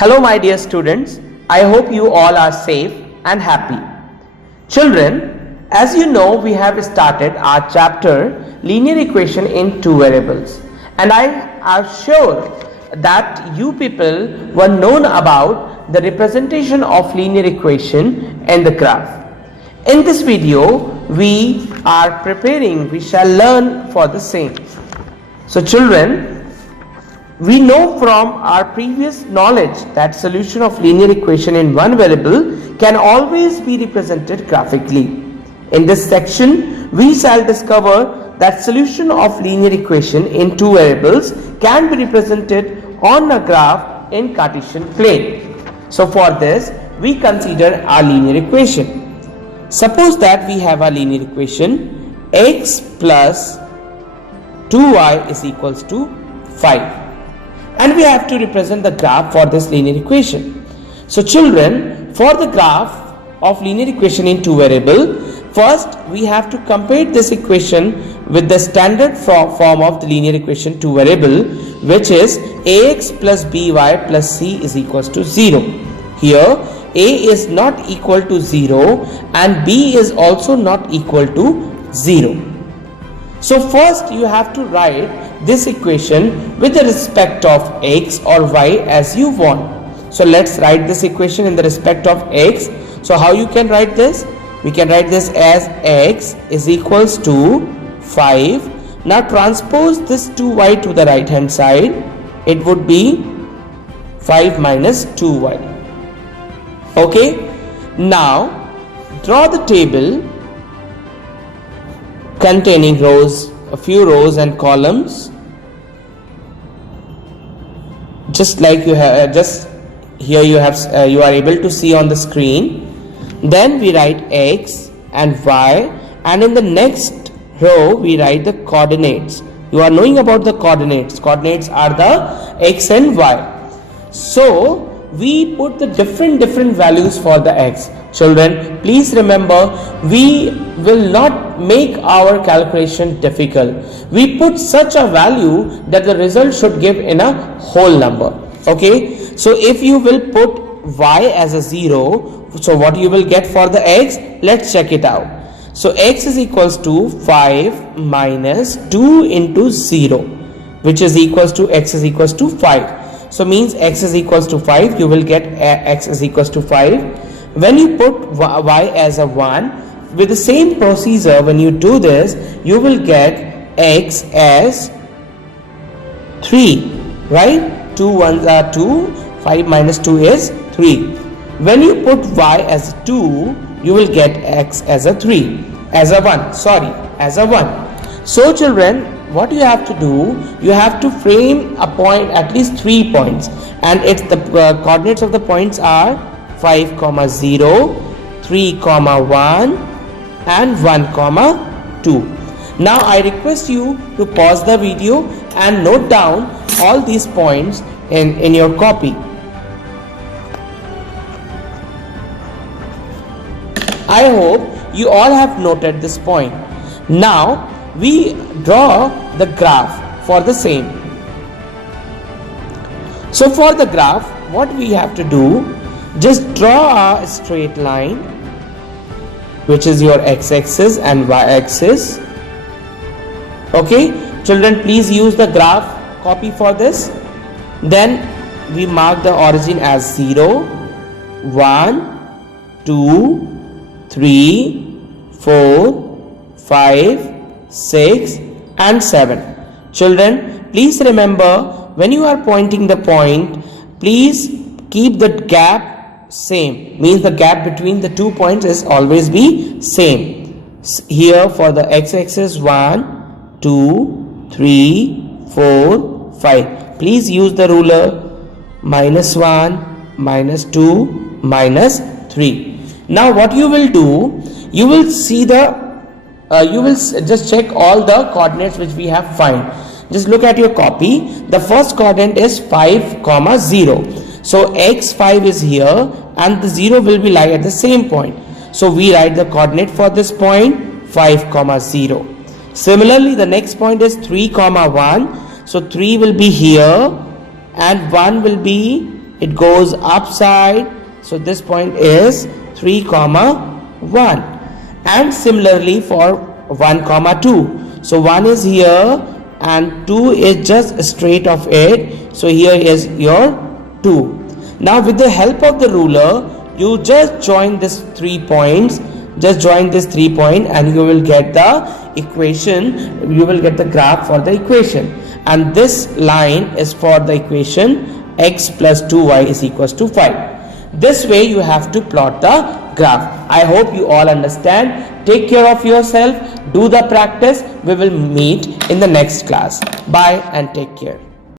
Hello my dear students, I hope you all are safe and happy. Children, as you know, we have started our chapter linear equation in two variables, and I am sure that you people were known about the representation of linear equation in the graph. In this video, we shall learn for the same. So children, we know from our previous knowledge that solution of linear equation in one variable can always be represented graphically. In this section, we shall discover that solution of linear equation in two variables can be represented on a graph in Cartesian plane. So for this, we consider our linear equation. Suppose that we have a linear equation x plus 2y is equals to 5. And we have to represent the graph for this linear equation. So children, for the graph of linear equation in two variable, first we have to compare this equation with the standard form of the linear equation two variable, which is ax plus by plus c is equals to 0. Here a is not equal to 0 and b is also not equal to 0. So first you have to write this equation with the respect of x or y as you want. So let's write this equation in the respect of x. So how you can write this? We can write this as x is equals to 5. Now transpose this 2y to the right hand side. It would be 5 minus 2y. Okay. Now draw the table containing rows, a few rows and columns, just like you have you are able to see on the screen. Then we write x and y, and in the next row we write the coordinates. You are knowing about the coordinates. Coordinates are the x and y. So we put the different values for the x. Children, please remember, we will not make our calculation difficult. We put such a value that the result should give in a whole number. Okay, so if you will put y as a 0, so what you will get for the x? Let's check it out. So x is equals to 5 minus 2 into 0, which is equals to x is equals to 5. So means x is equals to 5, you will get x is equals to 5. When you put y as a 1, with the same procedure, when you do this, you will get x as 3, right? 2 ones are 2, 5 minus 2 is 3. When you put y as 2, you will get x as a 3, as a 1, as a 1. So children, what you have to do, you have to frame a point, at least 3 points, and it's the coordinates of the points are 5, 0, 3, 1 and 1, 2. Now I request you to pause the video and note down all these points in your copy. I hope you all have noted this point. Now we draw the graph for the same. So for the graph, what we have to do, just draw a straight line, which is your x-axis and y-axis. Okay, children, please use the graph copy for this. Then we mark the origin as 0, 1, 2, 3, 4, 5, 6 and 7. Children, please remember, when you are pointing the point, please keep the gap same, means the gap between the 2 points is always be same. Here for the x-axis 1, 2, 3, 4, 5. Please use the ruler -1, -2, -3. Now what you will do, you will see the you will just check all the coordinates which we have find. Just look at your copy. The first coordinate is 5, 0. So x5 is here and the 0 will be lie at the same point. So we write the coordinate for this point 5, 0. Similarly, the next point is 3, 1. So 3 will be here and 1 will be it goes upside. So this point is 3 comma 1, and similarly for 1 comma 2. So 1 is here and 2 is just straight of it. So here is your 2. Now with the help of the ruler, you just join these 3 points. Just join this 3 point and you will get the equation. You will get the graph for the equation. And this line is for the equation x plus 2y is equals to 5. This way you have to plot the graph. I hope you all understand. Take care of yourself. Do the practice. We will meet in the next class. Bye and take care.